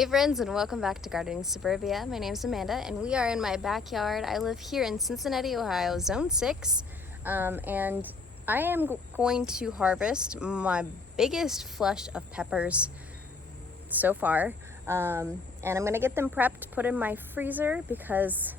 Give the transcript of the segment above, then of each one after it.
Hey friends, and welcome back to Gardening Suburbia. My name is Amanda and we are in my backyard. I live here in Cincinnati, Ohio, Zone 6, and I am going to harvest my biggest flush of peppers so far, and I'm going to get them prepped, put in my freezer, because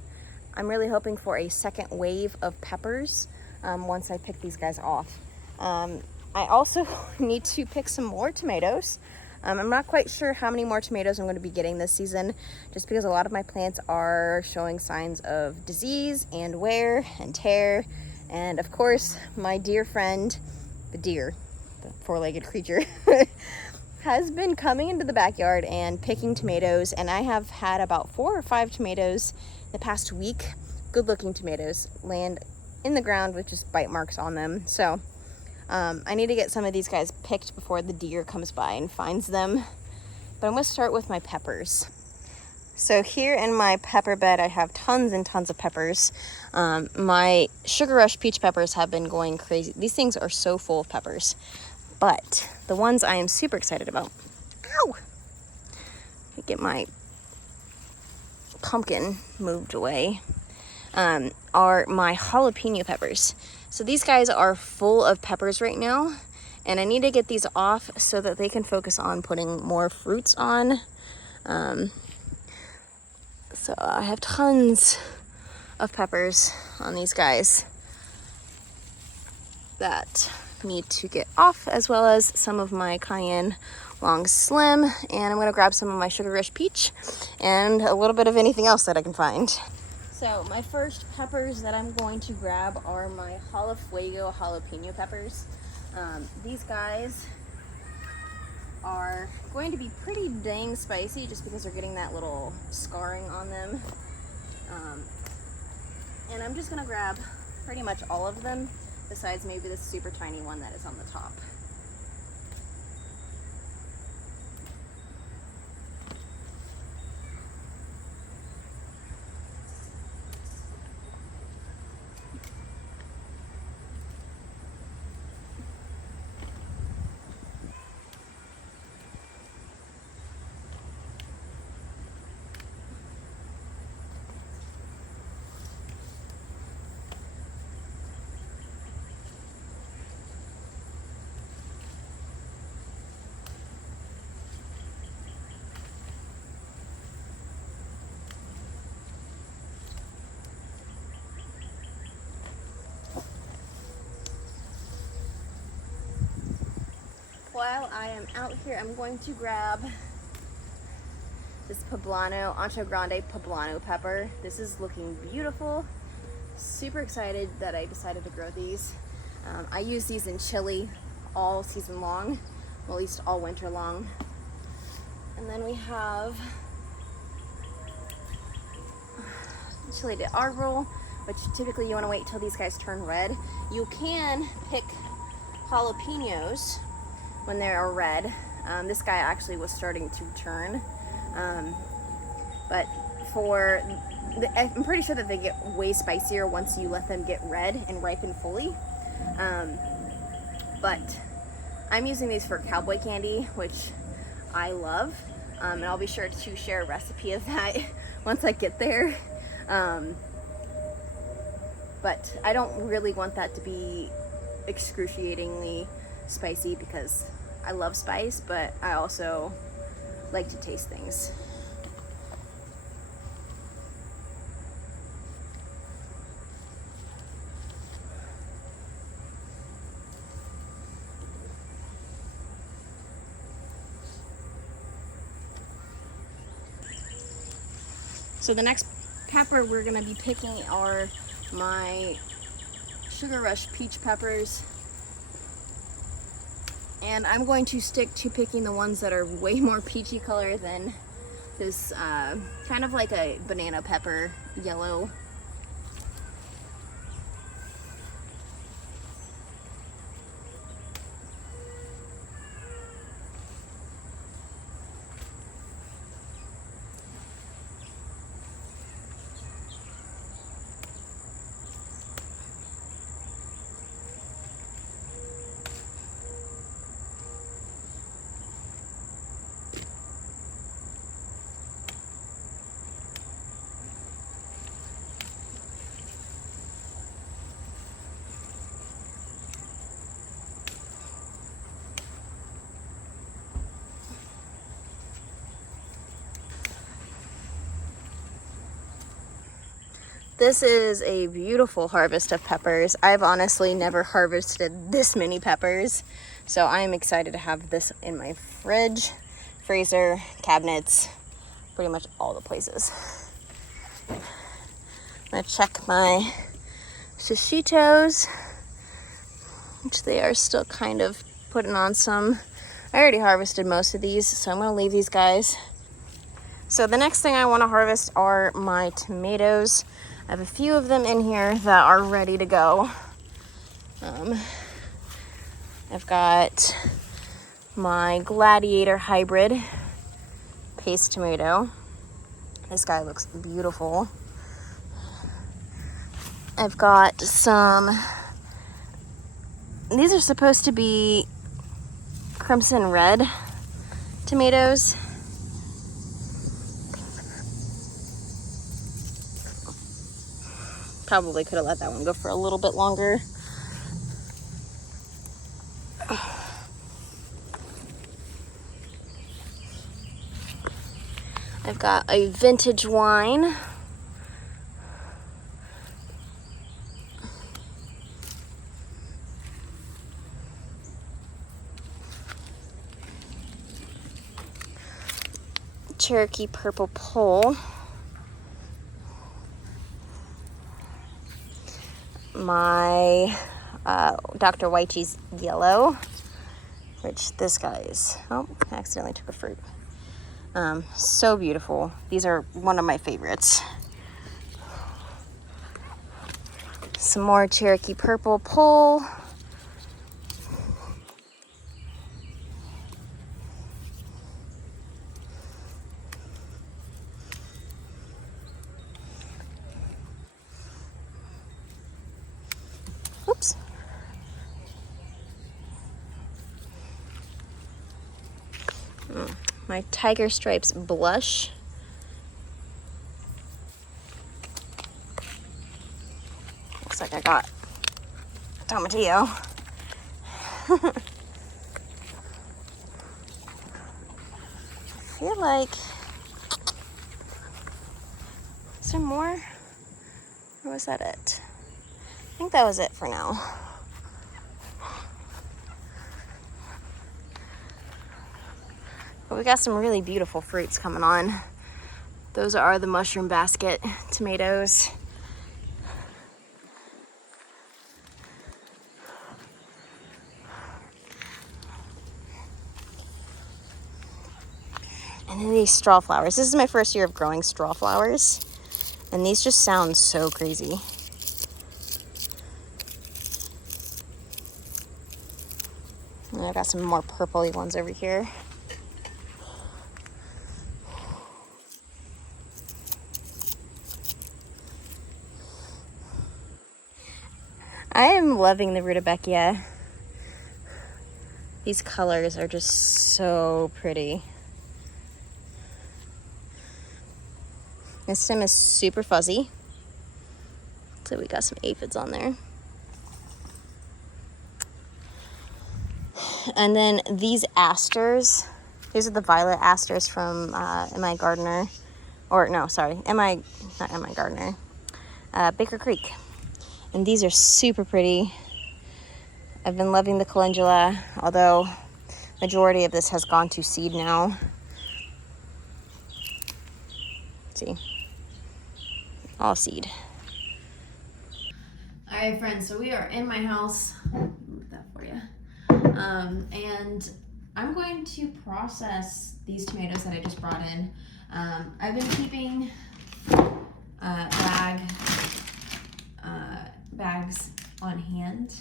I'm really hoping for a second wave of peppers once I pick these guys off. I also need to pick some more tomatoes. I'm not quite sure how many more tomatoes I'm going to be getting this season, just because a lot of my plants are showing signs of disease and wear and tear. And of course, my dear friend, the deer, the four-legged creature, has been coming into the backyard and picking tomatoes. And I have had about 4 or 5 tomatoes the past week, good-looking tomatoes, land in the ground with just bite marks on them. So I need to get some of these guys picked before the deer comes by and finds them. But I'm going to start with my peppers. So here in my pepper bed, I have tons and tons of peppers. My Sugar Rush peach peppers have been going crazy. These things are so full of peppers. But the ones I am super excited about, ow! Let me get my pumpkin moved away, are my jalapeno peppers. So these guys are full of peppers right now, and I need to get these off so that they can focus on putting more fruits on. So I have tons of peppers on these guys that need to get off, as well as some of my cayenne long slim, and I'm gonna grab some of my Sugar Rush peach and a little bit of anything else that I can find. So my first peppers that I'm going to grab are my Fuego jalapeno peppers. These guys are going to be pretty dang spicy just because they're getting that little scarring on them. And I'm just gonna grab pretty much all of them, besides maybe this super tiny one that is on the top. While I am out here, I'm going to grab this Ancho Grande Poblano pepper. This is looking beautiful. Super excited that I decided to grow these. I use these in chili all season long, well, at least all winter long. And then we have chili de árbol, which typically you want to wait till these guys turn red. You can pick jalapenos when they are red. This guy actually was starting to turn, but I'm pretty sure that they get way spicier once you let them get red and ripen fully. But I'm using these for cowboy candy, which I love, and I'll be sure to share a recipe of that once I get there. But I don't really want that to be excruciatingly spicy, because I love spice, but I also like to taste things. So the next pepper we're gonna be picking are my Sugar Rush peach peppers. And I'm going to stick to picking the ones that are way more peachy color than this kind of like a banana pepper yellow. This is a beautiful harvest of peppers. I've honestly never harvested this many peppers, so I am excited to have this in my fridge, freezer, cabinets, pretty much all the places. I'm gonna check my xoxitos, which they are still kind of putting on some. I already harvested most of these, so I'm gonna leave these guys. So the next thing I want to harvest are my tomatoes. I have a few of them in here that are ready to go. I've got my Gladiator hybrid paste tomato. This guy looks beautiful. I've got some, these are supposed to be crimson red tomatoes. Probably could have let that one go for a little bit longer. I've got a vintage wine. Cherokee purple pole. My Dr. Wychee's yellow, which this guy is, oh, I accidentally took a fruit. So beautiful. These are one of my favorites. Some more Cherokee purple pole. Oops. My Tiger Stripes blush. Looks like I got tomatillo. I feel like, is there more? Or was that it? I think that was it for now. But we got some really beautiful fruits coming on. Those are the mushroom basket tomatoes. And then these straw flowers. This is my first year of growing straw flowers, and these just sound so crazy. And I've got some more purpley ones over here. I am loving the rutabaga. These colors are just so pretty. This stem is super fuzzy. So we got some aphids on there. And then these asters, these are the violet asters from M.I. Gardner. Or no, sorry, not M.I. Gardner. Baker Creek. And these are super pretty. I've been loving the calendula, although majority of this has gone to seed now. See, all seed. All right, friends, so we are in my house. I'll move that for you. And I'm going to process these tomatoes that I just brought in. I've been keeping bags on hand.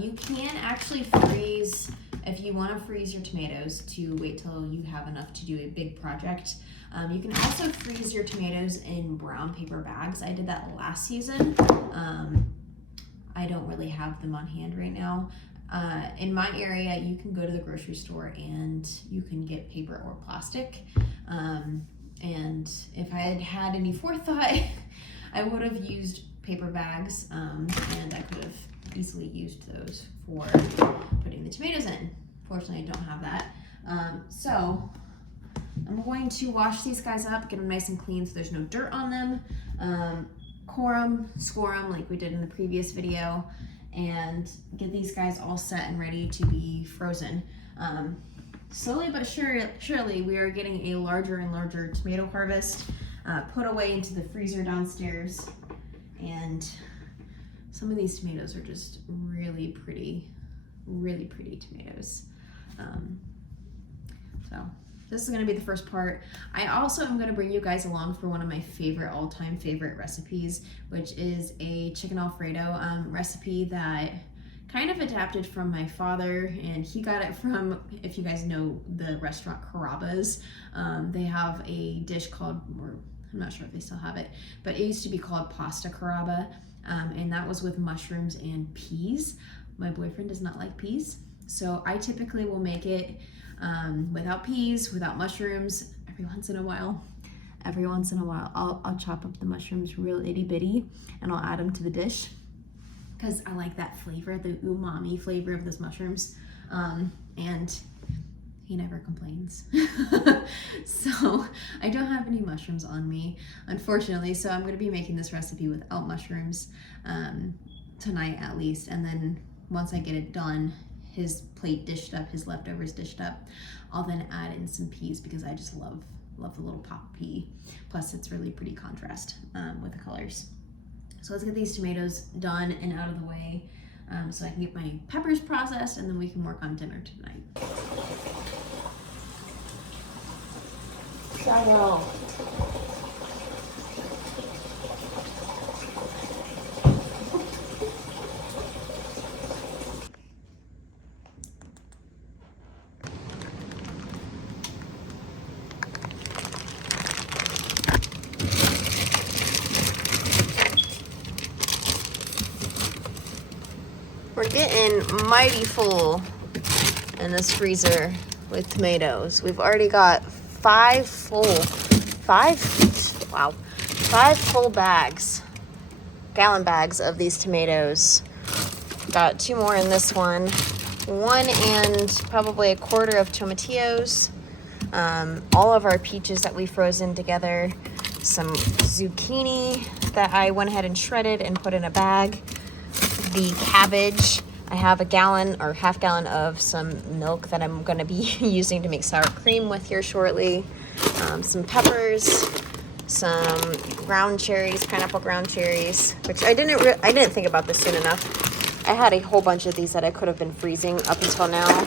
You can actually freeze, if you want to freeze your tomatoes to wait till you have enough to do a big project. You can also freeze your tomatoes in brown paper bags. I did that last season. I don't really have them on hand right now. In my area, you can go to the grocery store and you can get paper or plastic. And if I had had any forethought, I would have used paper bags, and I could have easily used those for putting the tomatoes in. Fortunately, I don't have that. So I'm going to wash these guys up, get them nice and clean so there's no dirt on them. core them, score them like we did in the previous video, and get these guys all set and ready to be frozen. Slowly but surely, we are getting a larger and larger tomato harvest put away into the freezer downstairs. And some of these tomatoes are just really pretty tomatoes. So this is gonna be the first part. I also am gonna bring you guys along for one of my all-time favorite recipes, which is a chicken Alfredo recipe that kind of adapted from my father, and he got it from, if you guys know the restaurant Carrabba's, they have a dish called, or I'm not sure if they still have it, but it used to be called pasta Carrabba, and that was with mushrooms and peas. My boyfriend does not like peas, so I typically will make it without peas, without mushrooms. Every once in a while, I'll chop up the mushrooms real itty bitty, and I'll add them to the dish, because I like that flavor, the umami flavor of those mushrooms, and he never complains. So I don't have any mushrooms on me, unfortunately, so I'm going to be making this recipe without mushrooms tonight at least, and then once I get it done, his plate dished up, his leftovers dished up, I'll then add in some peas, because I just love the little pop pea, plus it's really pretty contrast with the colors. So let's get these tomatoes done and out of the way, so I can get my peppers processed, and then we can work on dinner tonight. Shadow. We're getting mighty full in this freezer with tomatoes. We've already got five full bags, gallon bags of these tomatoes. Got 2 more in this one. 1 and probably a quarter of tomatillos. All of our peaches that we frozen together. Some zucchini that I went ahead and shredded and put in a bag. The cabbage. I have a gallon or half gallon of some milk that I'm going to be using to make sour cream with here shortly. Some peppers, some ground cherries, pineapple ground cherries, which I didn't think about this soon enough. I had a whole bunch of these that I could have been freezing up until now.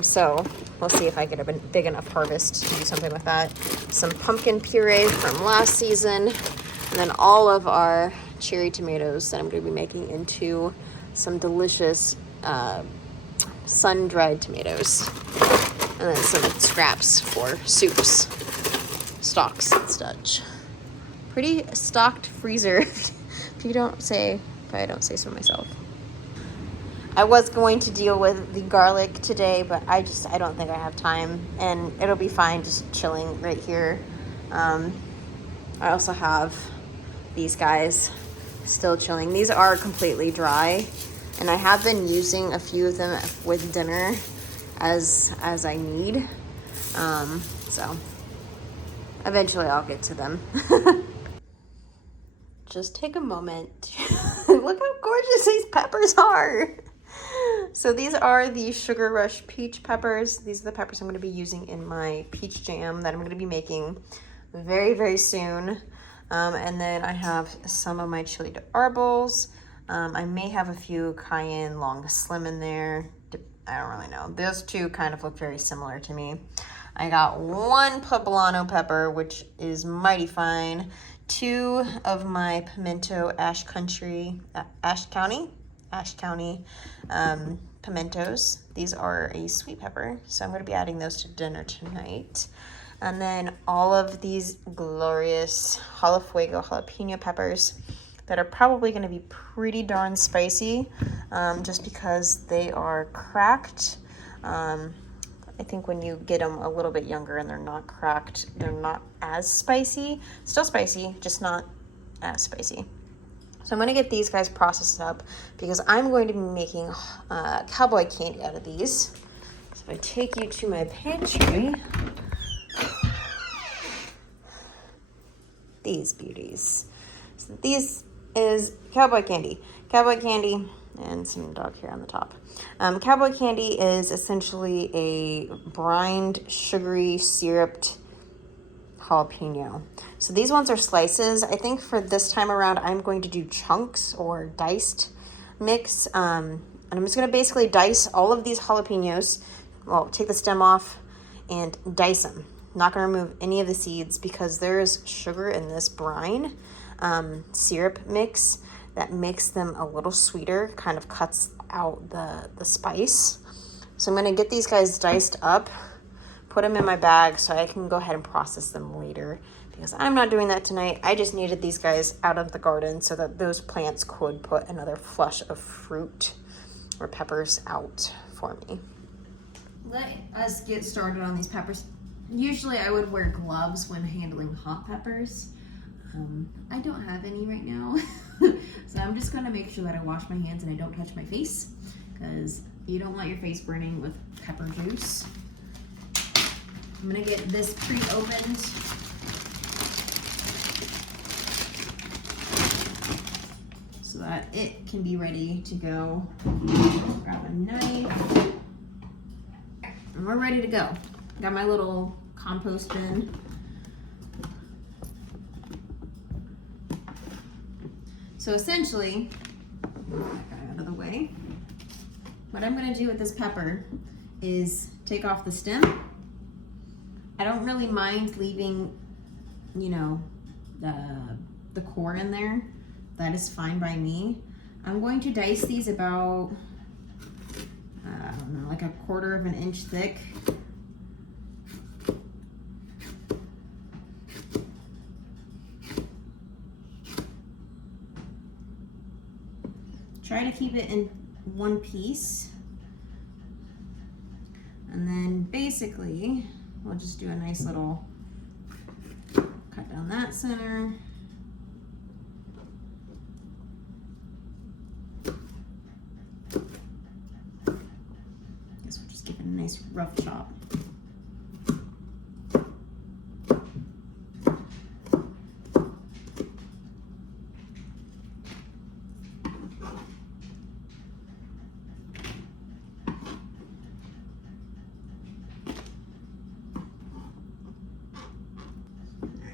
So we'll see if I get a big enough harvest to do something with that. Some pumpkin puree from last season, and then all of our cherry tomatoes that I'm going to be making into some delicious sun-dried tomatoes, and then some scraps for soups, stocks and such. Pretty stocked freezer, if I don't say so myself. I was going to deal with the garlic today, but I don't think I have time, and it'll be fine just chilling right here. I also have these guys still chilling. These are completely dry, and I have been using a few of them with dinner as I need. So eventually I'll get to them. Just take a moment. Look how gorgeous these peppers are. So these are the Sugar Rush peach peppers. These are the peppers I'm going to be using in my peach jam that I'm going to be making very, very soon. And then I have some of my chili de arbos. I may have a few cayenne long slim in there. I don't really know. Those two kind of look very similar to me. I got 1 poblano pepper, which is mighty fine. 2 of my pimento Ash County pimentos. These are a sweet pepper, so I'm going to be adding those to dinner tonight. And then all of these glorious Jalafuego jalapeno peppers that are probably going to be pretty darn spicy, just because they are cracked. I think when you get them a little bit younger and they're not cracked, they're not as spicy. Still spicy, just not as spicy. So I'm going to get these guys processed up, because I'm going to be making cowboy candy out of these. So if I take you to my pantry, these beauties. So these is cowboy candy. Cowboy candy and some dog hair on the top. Cowboy candy is essentially a brined, sugary, syruped jalapeno. So these ones are slices. I think for this time around, I'm going to do chunks or diced mix. And I'm just going to basically dice all of these jalapenos. Well, take the stem off and dice them. Not going to remove any of the seeds because there's sugar in this brine syrup mix that makes them a little sweeter, kind of cuts out the spice. So I'm going to get these guys diced up, put them in my bag so I can go ahead and process them later, because I'm not doing that tonight. I just needed these guys out of the garden so that those plants could put another flush of fruit or peppers out for me. Let us get started on these peppers. Usually I would wear gloves when handling hot peppers. I don't have any right now. So I'm just gonna make sure that I wash my hands and I don't touch my face, because you don't want your face burning with pepper juice. I'm gonna get this pre-opened. So that it can be ready to go. Grab a knife. And we're ready to go. Got my little compost bin. So essentially, out of the way, what I'm gonna do with this pepper is take off the stem. I don't really mind leaving, you know, the core in there. That is fine by me. I'm going to dice these about, I don't know, like 1/4 of an inch thick. Try to keep it in one piece. And then basically, we'll just do a nice little cut down that center. Guess we're just giving a nice rough chop.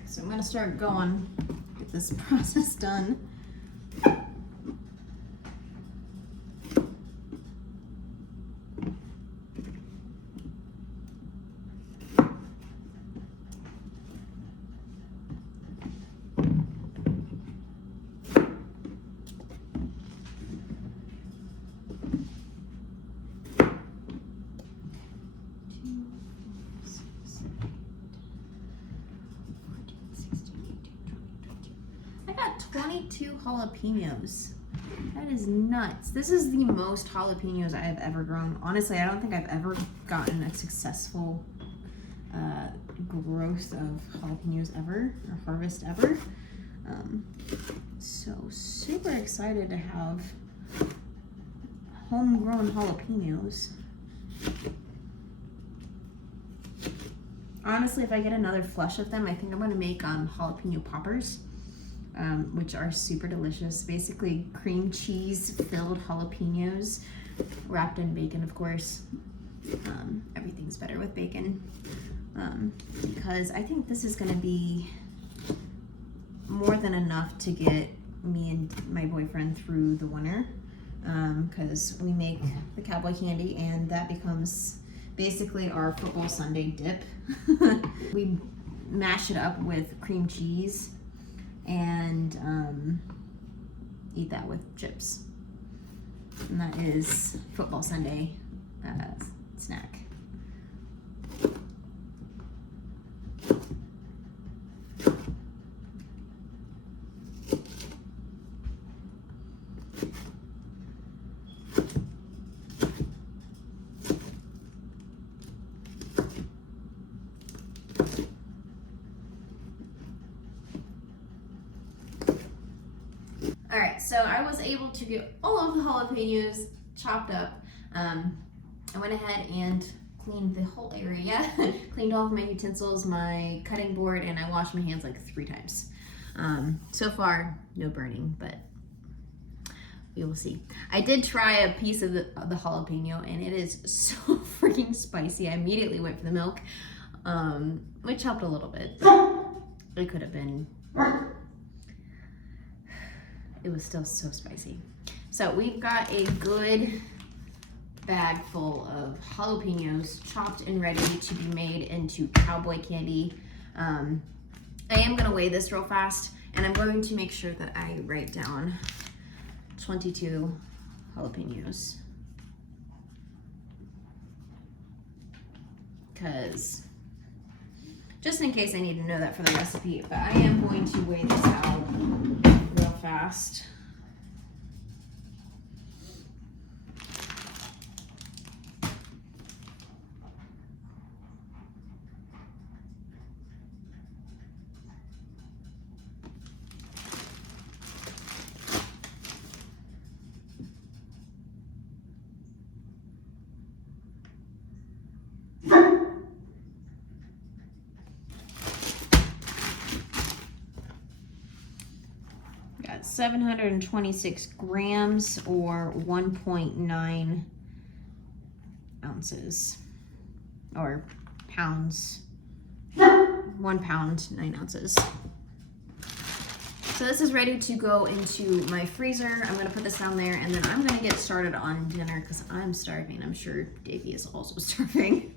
So I'm gonna start going, get this process done. I got 22 jalapenos. That is nuts. This is the most jalapenos I have ever grown. Honestly, I don't think I've ever gotten a successful growth of jalapenos ever, or harvest ever. So super excited to have homegrown jalapenos. Honestly, if I get another flush of them, I think I'm gonna make jalapeno poppers, which are super delicious. Basically cream cheese filled jalapenos wrapped in bacon, of course. Everything's better with bacon, because I think this is gonna be more than enough to get me and my boyfriend through the winter, because we make the cowboy candy and that becomes basically our football Sunday dip. We mash it up with cream cheese and eat that with chips. And that is football Sunday snack. All right, so I was able to get all of the jalapenos chopped up. I went ahead and cleaned the whole area, cleaned all of my utensils, my cutting board, and I washed my hands like 3 times. So far, no burning, but we will see. I did try a piece of the jalapeno, and it is so freaking spicy. I immediately went for the milk, which helped a little bit, but it could have been, it was still so spicy. So we've got a good bag full of jalapenos, chopped and ready to be made into cowboy candy. I am gonna weigh this real fast, and I'm going to make sure that I write down 22 jalapenos, because just in case I need to know that for the recipe, but I am going to weigh this out real fast. Got 726 grams or 1.9 ounces, or pounds. 1 pound, 9 ounces. So this is ready to go into my freezer. I'm gonna put this down there, and then I'm gonna get started on dinner because I'm starving. I'm sure Davey is also starving.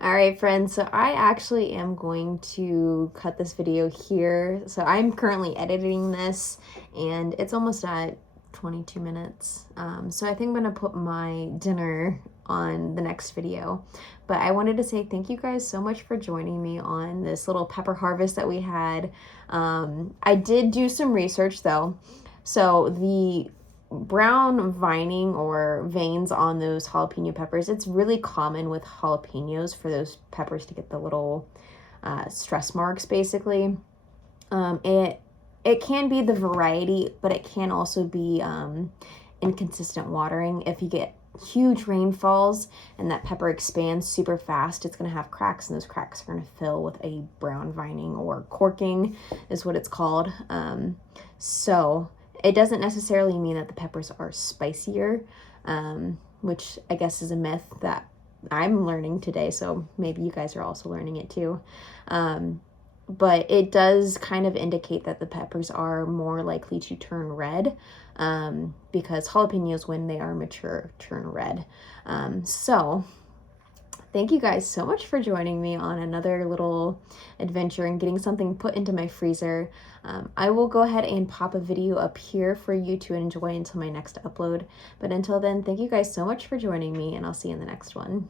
All right, friends, so I actually am going to cut this video here. So I'm currently editing this, and it's almost at 22 minutes. So I think I'm gonna put my dinner on the next video. But I wanted to say thank you guys so much for joining me on this little pepper harvest that we had. I did do some research though. So the brown vining or veins on those jalapeno peppers, it's really common with jalapenos for those peppers to get the little stress marks basically. It can be the variety, but it can also be inconsistent watering. If you get huge rainfalls and that pepper expands super fast, it's going to have cracks, and those cracks are going to fill with a brown vining, or corking is what it's called. So it doesn't necessarily mean that the peppers are spicier, which I guess is a myth that I'm learning today, so maybe you guys are also learning it too. But it does kind of indicate that the peppers are more likely to turn red, because jalapenos, when they are mature, turn red. So thank you guys so much for joining me on another little adventure and getting something put into my freezer. I will go ahead and pop a video up here for you to enjoy until my next upload. But until then, thank you guys so much for joining me, and I'll see you in the next one.